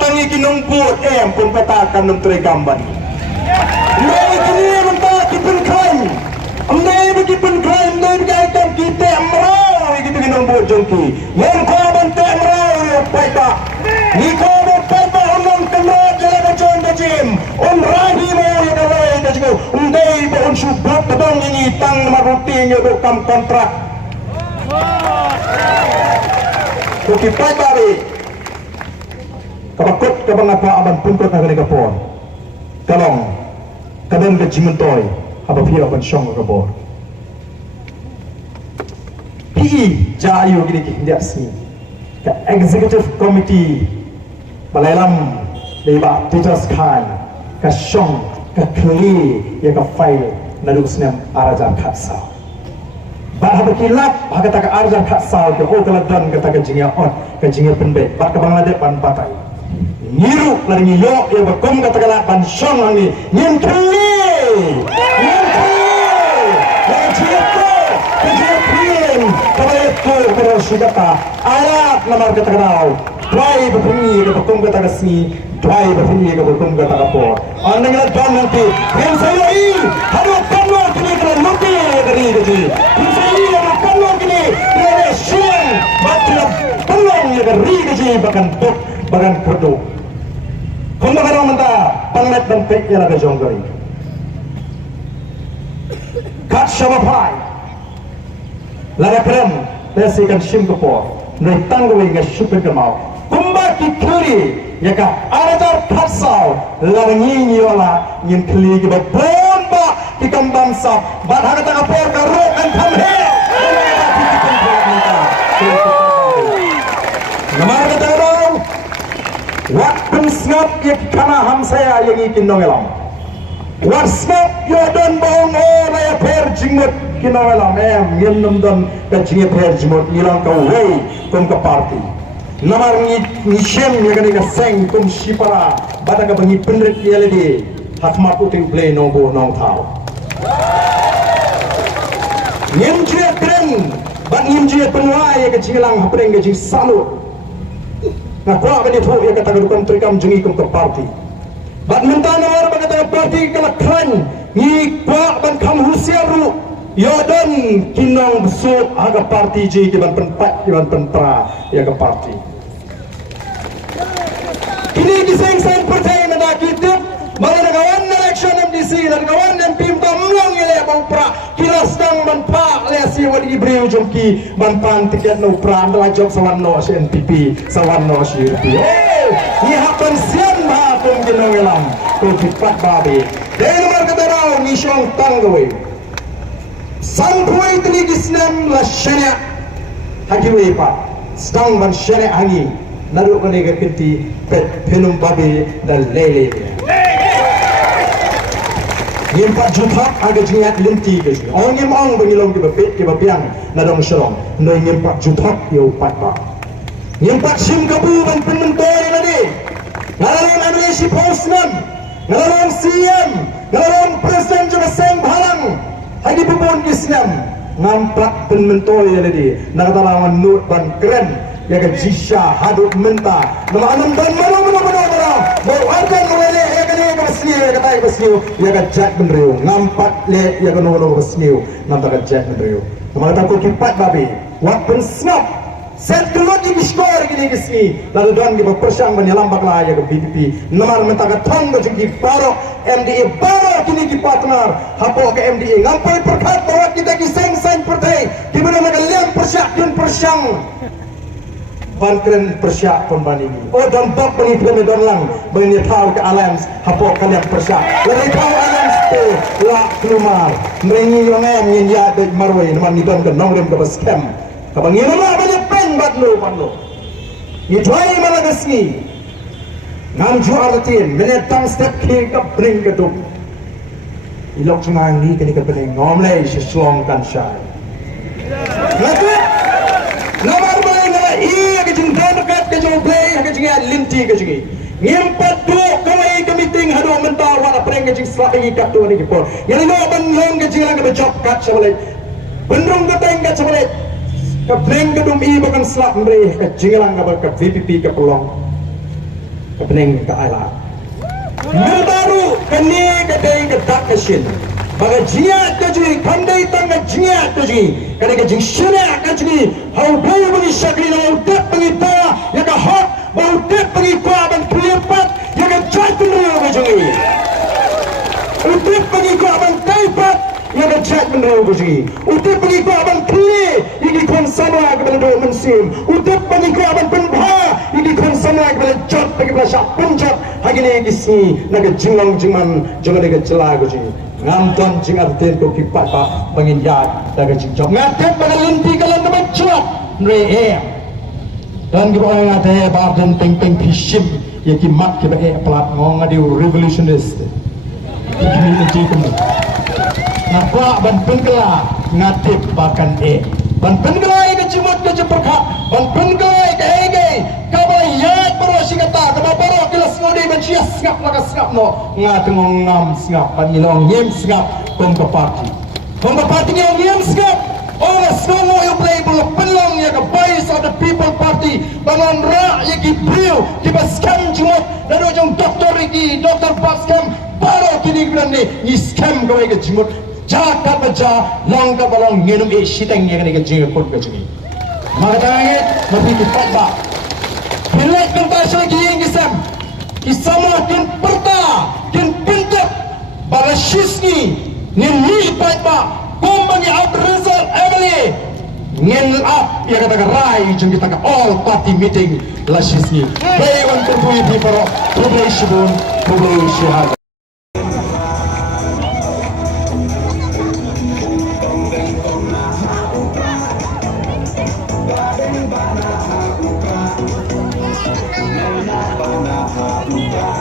tangi kinumput pun katakan menteri gambar Nay kini mentah kipun klaim Nay bagi pun klaim Nay berkaitan kita merau gitu kinumput jengki yang kau bentuk merau paita ni kau bentuk unang kenal jalan macam macam rahi mau yang lain dah juga Nay pun subhat pedang ini tang maruti yang dokam kontrak Kuki paita ni kapakot kabang apa aban pungkot na ganito po kalong kadang gajimentoy haba pia aban siyong kabor PE jayo gini hindi asmi ka executive committee balailam diba teachers kan ka siyong ka kli ya ka file na dugusnem arajan khatsa ba haba kilap hagata ka arajan khatsa ke o kaladan kata ka jingya on ka jingya penbe ba ka banglade pan patay Niru lari ngiyo yang berkom kata ban syong ni nyentri yang ciato kejepin kebaikku bersyukata ayat namar kata kenal dwai berbunyi ke berkom kata kesini dwai berbunyi ke berkom kata kapor anda ingat dan nanti yang saya ini harus kamu kini kena nanti dari gaji yang saya ini harus kamu kini kena syeng macam peluang yang dari gaji bahkan produk kung makarang menta panglet dan pek yang laga jonggari kat syabapay laga krem desikan sim kapor nai tanggawi nga syupe kamau kumba ki kuri yaka arajar khatsau laga nyinyi wala nyin kli ki bomba ki kambam sa bad hagata kapor ka ro kan thamhe namar kata Wat pensngap yang kana ham saya yang ikin nongelam. Wat snap yo don bong o la ya per jingmut kinongelam ngem nom don ka jinge per jingmut nilang ka wei kum ka party. Namar ni shem ya kani ka seng kum shipara bata ka bangi pendret yeledi hatma puting play no bo nong thao. Ngem je kren bat ngem je penwa ya ka jingelang hapreng ka jing salut. Nah, kalau apa itu yang kata dukan terikam jengi kum ke parti. Bat mentana orang kata parti kalau keren ni kuak ban kam husiaru yodan kinong besuk aga parti ji ban penpat ban pentra ya ke parti. Ini diseng-seng partai nada kita mana kawan election MDC dan kawan MP tamlang ile bang pra kira sedang manpa lesi wadi ibreu jomki manpan tiket no pra adalah job sawanno si NPP sawanno si UP ni hapan sian ba pun ginangelam ko tipat babe dai nomor katarau ni syong tanggawe sanpuai tini gisnam la syariah hakiwe pa sedang man syariah hangi naru kene ke kinti penum babe dan lele Nyempat jutak agak jingat linti ke sini. Orang yang mau bengilong ke bepet ke bapiang nadong serong. Noi nyempat jutak yo pat ba. Nyempat sim kabu ban penmentori tadi. Ngalalon Indonesia Postman, ngalalon CM, ngalalon Presiden juga seng balang. Hadi bubon Islam ngampak penmentori tadi. Nakatalawan nur ban keren. Ya ke jisha hadut menta. Nama anum dan mana. Mau arkan wele ya ke ni bersniu ya ke tai bersniu ya ke jack benriu ngampat le ya ke nono bersniu nampak ke jack benriu. Nama kata ko kipat babi. Wat pensnap set keloji biskor gini kesini lalu dan di persiang menyelambak lah ya ke BPP. Namar menta ke tong ke jengki baro MDA baro kini ki partner hapo ke MDA ngampai perkat bahwa kita kiseng-seng partai gimana nak lem persiang Bankren persyak pun bani ini. Oh dan bab bani pun dan lang bani tahu ke alam hapo kalian persyak. Lebih tahu alam tu lah keluar. Merengi yang em ya dek marwai nama ni don ke nongrem ke baskem. Kabang ini lah banyak pen batlo. Ni tuai malah kesini. Ngam ju artin menetang step ke bring ke tu. Ilok cengang ni kini ke bring ngomlei sesuang kan syai. Lalu nomor iya kejeng dekat kejeng play kejeng linti kejeng ngimpat do kawai kemiting hadu mentar wala preng kejeng slapi kat tu ni kipor yang lo ban long kejeng ke job kat sebalik bendung keteng kat sebalik ke pleng kedum i bahkan slap mre kejeng lang ke VPP ke pelong kepeneng ke ala baru kini kedai kedak kesin bagai jiat kejui kandai tangga jiat kejui kadang kejing syariah kejui hau bau bagi syakri hau dek bagi ta yang ke hak bau dek bagi kuaban kelipat yang ke jatuh beri kejui dek bagi kuaban kaipat yang ke jatuh beri kejui dek bagi kuaban keli yang dikon sama kepada dua mensim dek bagi kuaban penbha yang dikon sama kepada jat bagi belasyak penjat hari ini kisi naga jinglang jingan jangan naga celah kejui ngamton jingat tentu kipat pak penginjat daga jingjok ngatet pada linti kalan teman cuat nre dan kita orang ngate badan peng pishim ya kimat kita pelat ngong ngadi revolutionist ini nanti kamu nakwa ban penggela ngatet bahkan ban penggela ke cimut ke ceperkat ban penggela ke ege kabayat berosi kata kaba baro kelas ngodi bencias ngap laka ngap no ngatengong ngam ngap panilong yem ngap tongka party ngam ngap orang semua yang play bulu pelong ya ke base of the people party bangun rak ya ki brio ki scam cimut dan ujung doktor iki doktor pas scam baru kini bulan ni scam gawe ke cimut jaga baca langka balong nginum siteng ya ke jinga kot ke jingi maka tangit mesti kipat ba Bilek kentasya kiyeng kisam kin perta kin pintek bala shisni nin lipat ba kumbang ya Abdul Emily ngin up ya kata rai jeng kita all party meeting la shisni bayi wan terpui di paro problem shibun problem shihad Bana